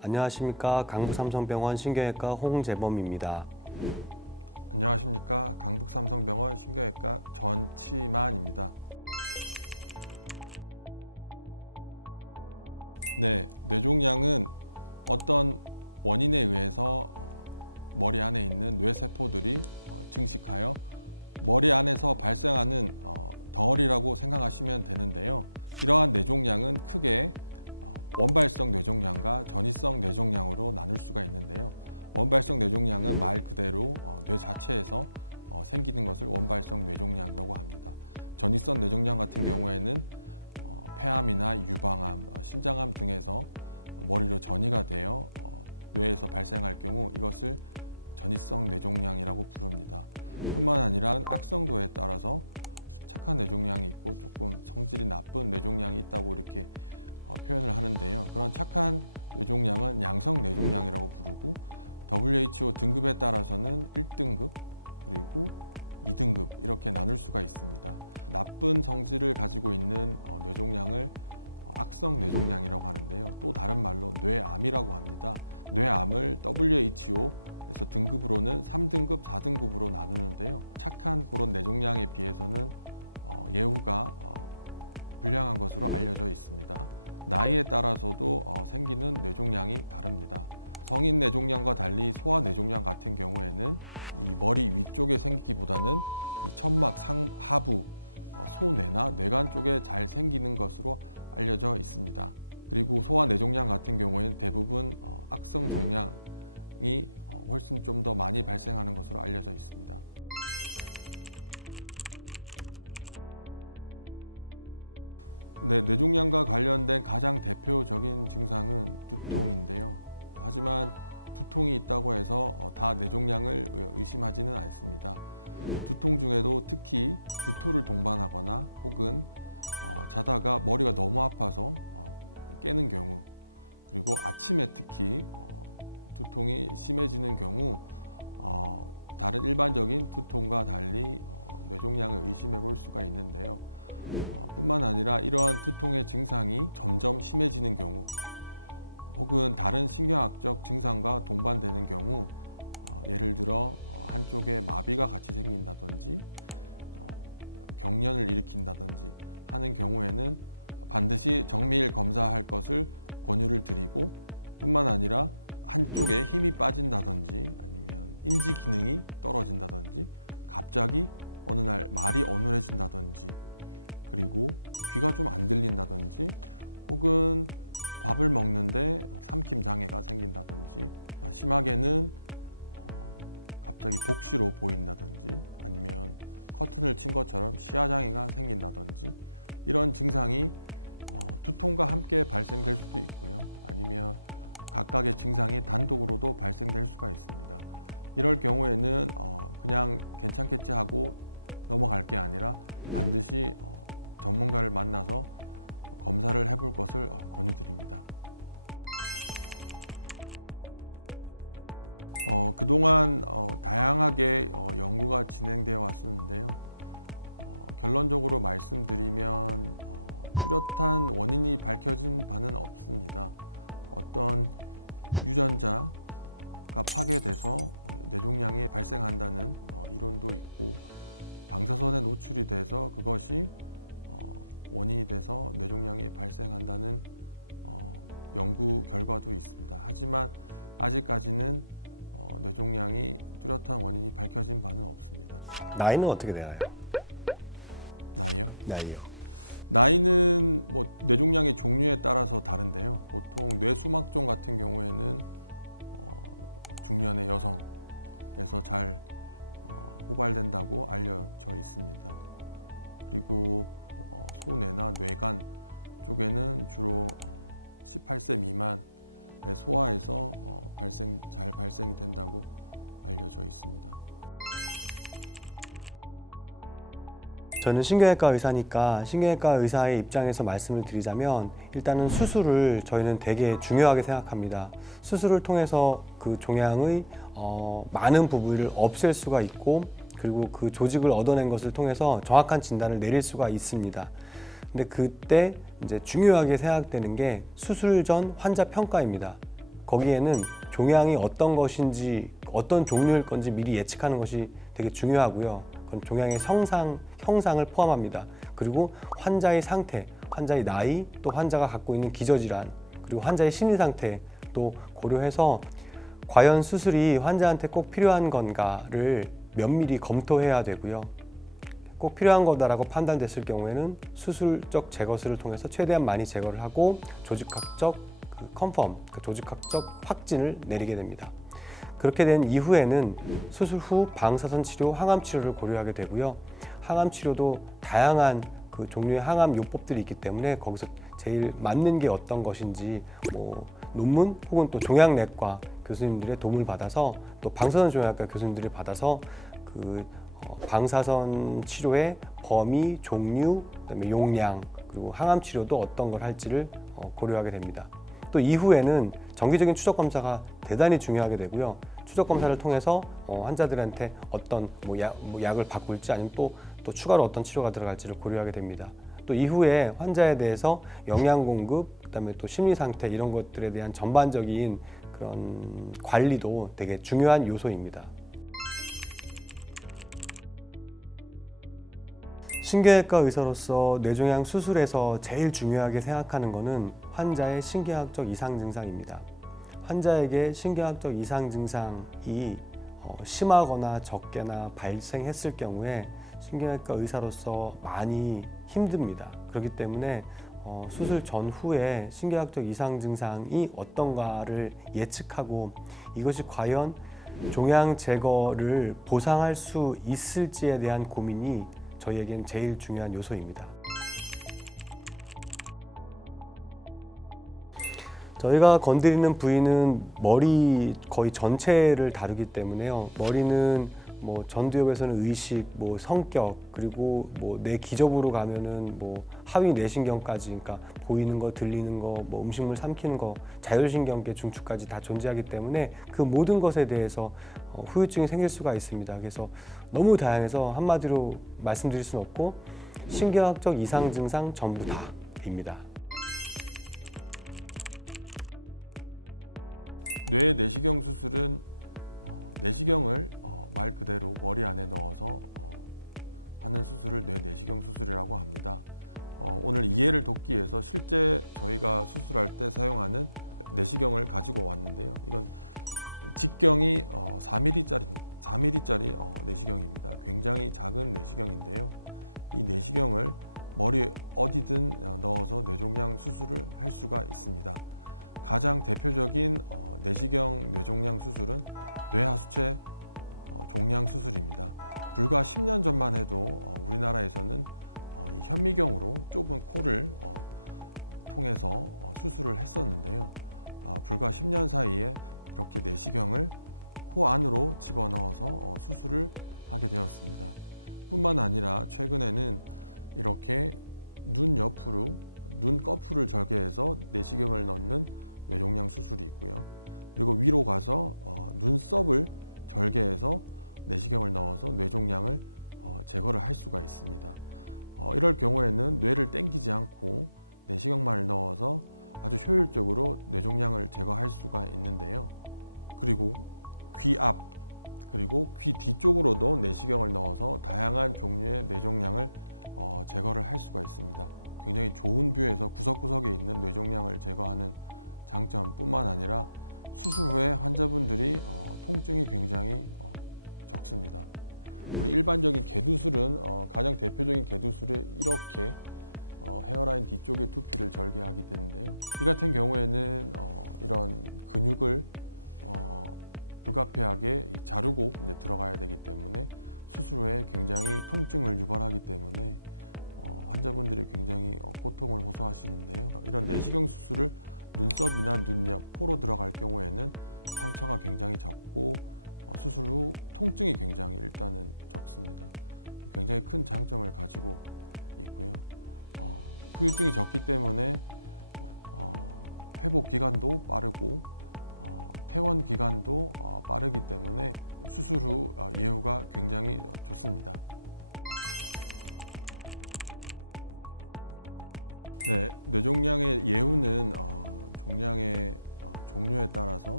안녕하십니까. 강북삼성병원 신경외과 홍재범입니다. 나이는 어떻게 되나요? 나이요. 저는 신경외과 의사니까 신경외과 의사의 입장에서 말씀을 드리자면 일단은 수술을 저희는 되게 중요하게 생각합니다. 수술을 통해서 그 종양의 많은 부위를 없앨 수가 있고 그리고 그 조직을 얻어낸 것을 통해서 정확한 진단을 내릴 수가 있습니다. 근데 그때 이제 중요하게 생각되는 게 수술 전 환자 평가입니다. 거기에는 종양이 어떤 것인지 어떤 종류일 건지 미리 예측하는 것이 되게 중요하고요. 그건 종양의 형상을 포함합니다. 그리고 환자의 상태, 환자의 나이, 또 환자가 갖고 있는 기저질환, 그리고 환자의 심리 상태 또 고려해서 과연 수술이 환자한테 꼭 필요한 건가를 면밀히 검토해야 되고요. 꼭 필요한 거다라고 판단됐을 경우에는 수술적 제거술을 통해서 최대한 많이 제거를 하고 조직학적 컨펌, 조직학적 확진을 내리게 됩니다. 그렇게 된 이후에는 수술 후 방사선 치료, 항암 치료를 고려하게 되고요. 항암 치료도 다양한 그 종류의 항암 요법들이 있기 때문에 거기서 제일 맞는 게 어떤 것인지 논문 혹은 또 종양내과 교수님들의 도움을 받아서 또 방사선 종양학과 교수님들이 받아서 그 방사선 치료의 범위, 종류, 그다음에 용량, 그리고 항암 치료도 어떤 걸 할지를 고려하게 됩니다. 또 이후에는 정기적인 추적 검사가 대단히 중요하게 되고요. 추적 검사를 통해서 환자들한테 어떤 약을 바꿀지 아니면 또 추가로 어떤 치료가 들어갈지를 고려하게 됩니다. 또 이후에 환자에 대해서 영양 공급, 그다음에 또 심리 상태 이런 것들에 대한 전반적인 그런 관리도 되게 중요한 요소입니다. 신경외과 의사로서 뇌종양 수술에서 제일 중요하게 생각하는 것은 환자의 신경학적 이상 증상입니다. 환자에게 신경학적 이상 증상이 심하거나 적게나 발생했을 경우에 신경외과 의사로서 많이 힘듭니다. 그렇기 때문에 수술 전후에 신경학적 이상 증상이 어떤가를 예측하고 이것이 과연 종양 제거를 보상할 수 있을지에 대한 고민이 저희에겐 제일 중요한 요소입니다. 저희가 건드리는 부위는 머리 거의 전체를 다루기 때문에요. 머리는 전두엽에서는 의식, 성격, 그리고 내 기저부로 가면은 하위 뇌신경까지, 그러니까 보이는 거, 들리는 거, 음식물 삼키는 거, 자율신경계 중추까지 다 존재하기 때문에 그 모든 것에 대해서 후유증이 생길 수가 있습니다. 그래서 너무 다양해서 한마디로 말씀드릴 수는 없고 신경학적 이상 증상 전부 다입니다.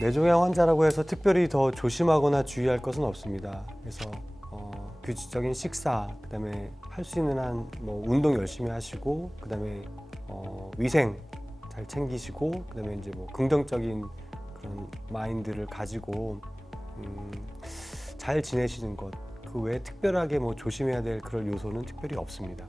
뇌종양 환자라고 해서 특별히 더 조심하거나 주의할 것은 없습니다. 그래서 규칙적인 식사, 그다음에 할 수 있는 한 뭐 운동 열심히 하시고, 그다음에 위생 잘 챙기시고, 그다음에 이제 뭐 긍정적인 그런 마인드를 가지고 잘 지내시는 것. 그 외에 특별하게 뭐 조심해야 될 그런 요소는 특별히 없습니다.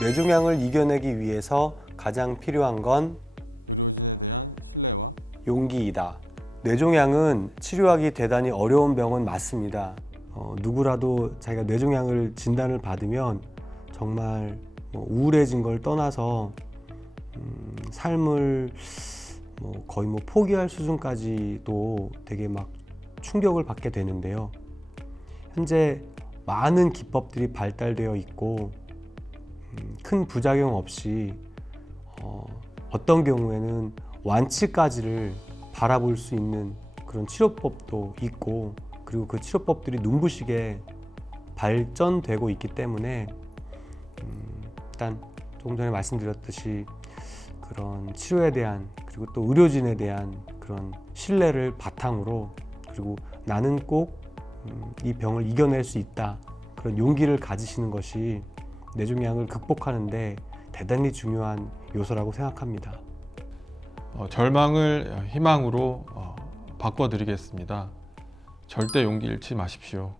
뇌종양을 이겨내기 위해서 가장 필요한 건 용기이다. 뇌종양은 치료하기 대단히 어려운 병은 맞습니다. 누구라도 자기가 뇌종양을 진단을 받으면 정말 우울해진 걸 떠나서 삶을 거의 포기할 수준까지도 되게 막 충격을 받게 되는데요. 현재 많은 기법들이 발달되어 있고 큰 부작용 없이 어떤 경우에는 완치까지를 바라볼 수 있는 그런 치료법도 있고, 그리고 그 치료법들이 눈부시게 발전되고 있기 때문에 일단 조금 전에 말씀드렸듯이 그런 치료에 대한, 그리고 또 의료진에 대한 그런 신뢰를 바탕으로, 그리고 나는 꼭 이 병을 이겨낼 수 있다, 그런 용기를 가지시는 것이 뇌종양을 극복하는데 대단히 중요한 요소라고 생각합니다. 절망을 희망으로 바꿔드리겠습니다. 절대 용기 잃지 마십시오.